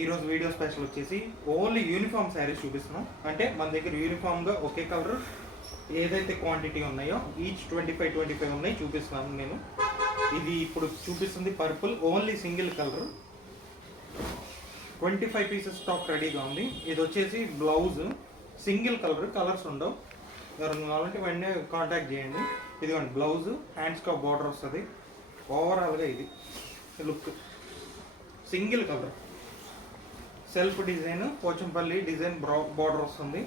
ఈరోజు video special వచ్చేసి only uniform saris చూపిస్తున్నాం. అంటే మన దగ్గర యూనిఫామ్గా ఒకే కలర్ ఏదైతే క్వాంటిటీ ఉన్నాయో ఈచ్ 25 ఉన్నాయి చూపిస్తున్నాను నేను. ఇది ఇప్పుడు చూపిస్తుంది purple, only single colour, 25 pieces stock రెడీగా ఉంది. ఇది వచ్చేసి బ్లౌజ్ సింగిల్ కలర్, కలర్స్ ఉండవు. ఎవరైనా కావాలంటే వెంటనే కాంటాక్ట్ చేయండి. ఇదిగోండి బ్లౌజ్, హ్యాండ్స్కి బార్డర్ వస్తుంది. ఓవరాల్గా ఇది look single colour, self design, Pochampally design border వస్తుంది.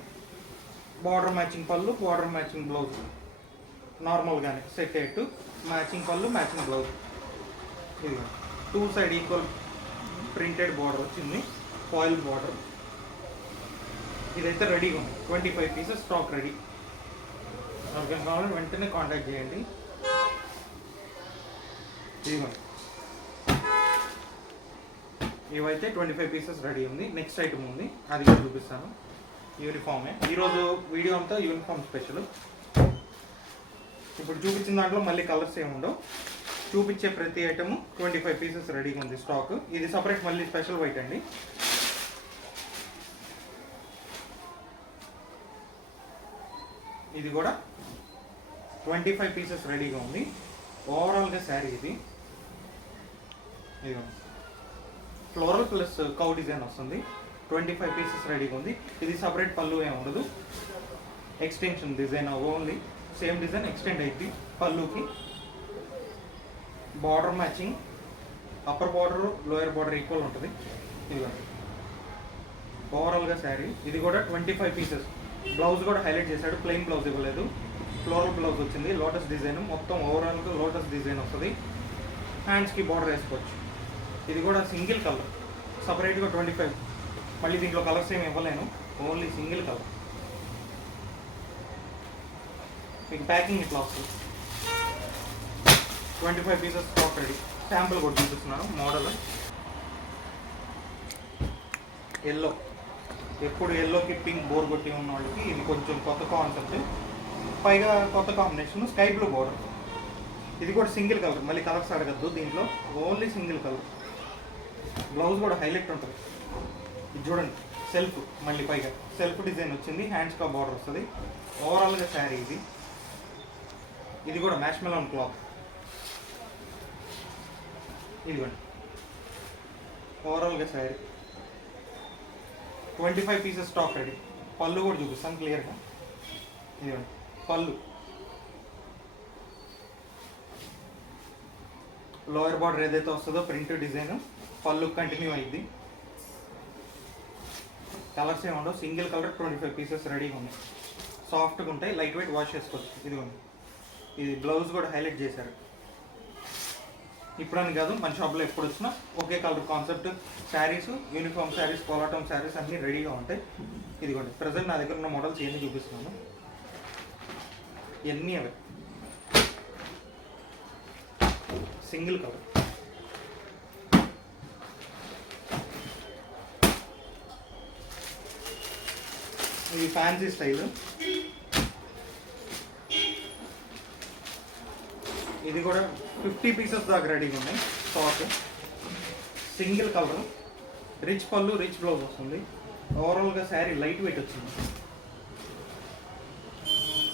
బార్డర్ మ్యాచింగ్ పళ్ళు, బార్డర్ మ్యాచింగ్ బ్లౌజ్, నార్మల్గానే సెట్ అయ్యేట్టు మ్యాచింగ్ పళ్ళు, మ్యాచింగ్ బ్లౌజ్. ఇది 2 సైడ్ ఈక్వల్ ప్రింటెడ్ బార్డర్ వచ్చింది, ఫాయిల్ బార్డర్. ఇదైతే రెడీగా ఉంది, 25 పీసెస్ స్టాక్ రెడీ. ఎవరికైనా కావాలంటే వెంటనే కాంటాక్ట్ చేయండి. ఇదిగోండి ఇవైతే 25 పీసెస్ రెడీ ఉంది. నెక్స్ట్ ఐటమ్ ఉంది, అది కూడా చూపిస్తాను. యూనిఫామే ఈరోజు వీడియో అంతా యూనిఫామ్ స్పెషల్. ఇప్పుడు చూపించిన దాంట్లో మళ్ళీ కలర్స్ ఏమి ఉండవు. చూపించే ప్రతి ఐటమ్ 25 పీసెస్ రెడీగా ఉంది స్టాక్. ఇది సపరేట్ మళ్ళీ స్పెషల్ వైట్ అండి. ఇది కూడా 25 పీసెస్ రెడీగా ఉంది. ఓవరాల్గా శారీ ఇది ఫ్లోరల్ ప్లస్ కౌ డిజైన్ వస్తుంది. 25 పీసెస్ రెడీగా ఉంది. ఇది సపరేట్ పళ్ళు ఏమి ఉండదు, extension design only. Same design extend అయింది పళ్ళుకి. Border matching, upper border lower border equal ఉంటుంది. ఇదిగోండి ఓవరాల్గా శారీ. ఇది కూడా 25 పీసెస్. బ్లౌజ్ కూడా హైలైట్ చేశాడు, ప్లెయిన్ బ్లౌజ్ ఇవ్వలేదు, ఫ్లోరల్ బ్లౌజ్ వచ్చింది. లోటస్ డిజైన్, మొత్తం ఓవరాల్గా లోటస్ డిజైన్ వస్తుంది. హ్యాండ్స్కి బార్డర్ వేసుకోవచ్చు. ఇది కూడా సింగిల్ కలర్, సపరేట్గా 25. మళ్ళీ దీంట్లో కలర్స్ ఏమి ఇవ్వలేను, ఓన్లీ సింగిల్ కలర్. మీకు ప్యాకింగ్ ఇట్లా వస్తుంది. 25 పీసెస్ స్టాక్ రెడీ. శాంపుల్ కూడా చూపిస్తున్నాను. మోడల్ ఎల్లో, ఎప్పుడు ఎల్లోకి పింక్ బోర్ కొట్టి ఉన్న వాళ్ళకి ఇది కొంచెం కొత్త కాన్సెప్ట్. పైగా కొత్త కాంబినేషన్ స్కై బ్లూ బోర్డర్. ఇది కూడా సింగిల్ కలర్, మళ్ళీ కలర్స్ అడగద్దు దీంట్లో, ఓన్లీ సింగిల్ కలర్. బ్లౌజ్ కూడా హైలైట్ ఉంటుంది. ఇది చూడండి సెల్ఫ్, మళ్ళీ పైగా సెల్ఫ్ డిజైన్ వచ్చింది, హ్యాండ్స్కా బార్డర్ వస్తుంది. ఓవరాల్గా శారీ ఇది. ఇది కూడా మ్యాష్ మెలన్ క్లాత్. ఇదిగోండి ఓవరాల్గా శారీ 25 పీసెస్ స్టాక్ రెడీ. పళ్ళు కూడా చూపిస్తాను క్లియర్గా. ఇదిగోండి పళ్ళు, లోయర్ బార్డర్ ఏదైతే వస్తుందో ప్రింట్ డిజైన్ పళ్ళు కంటిన్యూ అయింది. కలర్స్ ఏమి ఉండవు, సింగిల్ కలర్. 25 పీసెస్ రెడీగా ఉన్నాయి. సాఫ్ట్గా ఉంటాయి, లైట్ వెయిట్, వాష్ చేసుకోవచ్చు. ఇదిగోండి ఇది బ్లౌజ్ కూడా హైలైట్ చేశారు. ఇప్పుడని కాదు, మన షాప్లో ఎప్పుడు వచ్చినా ఒకే colour concept saris, uniform saris, కోలాటం శారీస్ అన్నీ రెడీగా ఉంటాయి. ఇదిగోండి ప్రజెంట్ నా దగ్గర ఉన్న మోడల్స్ ఏమి చూపిస్తున్నాను. ఇవన్నీ అవే సింగిల్ కలర్. ఇది ఫ్యాన్సీ స్టైల్. ఇది కూడా 50 పీసెస్ దాకా రెడీగా ఉన్నాయి స్టాక్. సింగిల్ కలర్, రిచ్ పళ్ళు, రిచ్ బ్లౌజ్ వస్తుంది. ఓవరాల్గా శారీ లైట్ వెయిట్ వచ్చింది,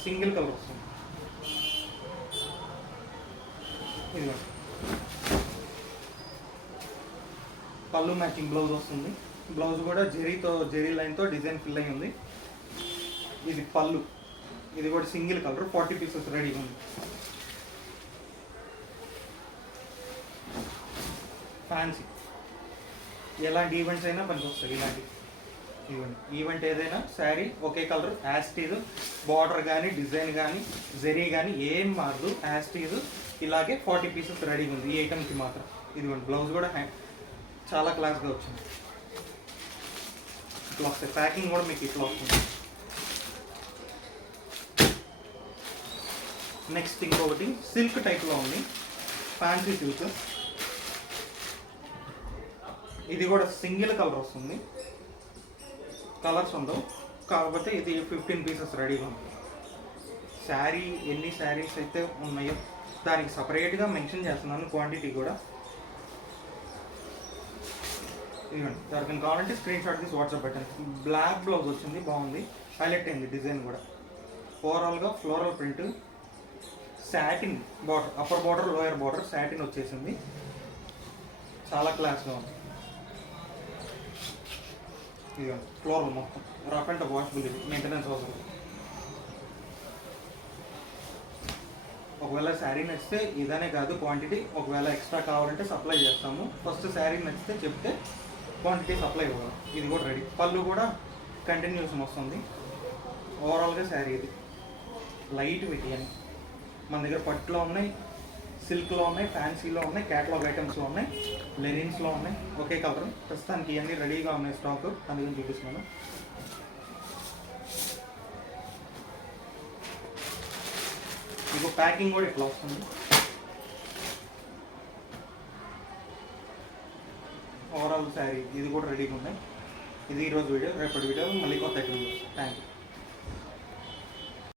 సింగిల్ కలర్ వస్తుంది. ఇది పళ్ళు మ్యాచింగ్ బ్లౌజ్ వస్తుంది. బ్లౌజ్ కూడా జెరీ లైన్తో డిజైన్ ఫిల్ అయి ఉంది. ఇది పళ్ళు. ఇది కూడా సింగిల్ కలర్, 40 పీసెస్ రెడీగా ఉంది. ఫ్యాన్సీ, ఎలాంటి ఈవెంట్స్ అయినా పనికి వస్తుంది ఇలాంటి ఈవెంట్ ఏదైనా శారీ ఒకే కలర్ యాస్టీజ్, బార్డర్ కానీ డిజైన్ కానీ జెరీ కానీ ఏం మారదు, యాస్టీజ్. ఇలాగే 40 పీసెస్ రెడీగా ఉంది ఈ ఐటమ్కి మాత్రం. ఇదిగోండి బ్లౌజ్ కూడా చాలా క్లాస్గా వచ్చింది. ఇట్లా వస్తాయి, ప్యాకింగ్ కూడా మీకు ఇట్లా వస్తుంది. నెక్స్ట్ ఇంకొకటి సిల్క్ టైప్లో ఉంది, ఫ్యాన్సీ సిల్క్. ఇది కూడా సింగిల్ కలర్ వస్తుంది, కలర్స్ ఉండవు. కాకపోతే ఇది 15 పీసెస్ రెడీగా ఉంది. శారీ ఎన్ని శారీస్ అయితే ఉన్నాయో దానికి సపరేట్గా మెన్షన్ చేస్తున్నాను క్వాంటిటీ కూడా. ఇవ్వండి, ఎవరికైనా కావాలంటే స్క్రీన్ షాట్ తీసి వాట్సాప్ పెట్టండి. బ్లాక్ బ్లౌజ్ వచ్చింది, బాగుంది, హైలైట్ అయింది డిజైన్ కూడా. ఓవరాల్గా floral print, satin border, upper border lower border satin వచ్చేసింది, చాలా క్లాస్గా ఉంది. ఇదిగోండి ఫ్లోరల్ మొత్తం రఫ్ అండ్ వాషబుల్, ఇది మెయింటెనెన్స్ అవసరం. ఒకవేళ శారీ నచ్చితే ఇదనే కాదు క్వాంటిటీ, ఒకవేళ ఎక్స్ట్రా కావాలంటే సప్లై చేస్తాము. ఫస్ట్ శారీ నచ్చితే చెప్తే క్వాంటిటీ సప్లై ఇవ్వాలి. ఇది కూడా రెడీ, పళ్ళు కూడా కంటిన్యూషన్ వస్తుంది. ఓవరాల్గా శారీ ఇది లైట్ వెయిట్ అని మన దగ్గర పట్టులో ఉన్నాయి, సిల్క్లో ఉన్నాయి, ఫ్యాన్సీలో ఉన్నాయి, క్యాటలాగ్ ఐటమ్స్లో ఉన్నాయి, లెనిన్స్లో ఉన్నాయి. ఒకే కలర్ ప్రస్తుతానికి ఇవన్నీ రెడీగా ఉన్నాయి స్టాక్, అందుకని చూపిస్తున్నాను. మీకు ప్యాకింగ్ కూడా ఇట్లా వస్తుంది. ఓవరాల్ శారీ ఇది కూడా రెడీగా ఉన్నాయి. ఇది ఈరోజు వీడియో, రేపటి వీడియో మళ్ళీ కొత్త ఐటమ్. Thank you.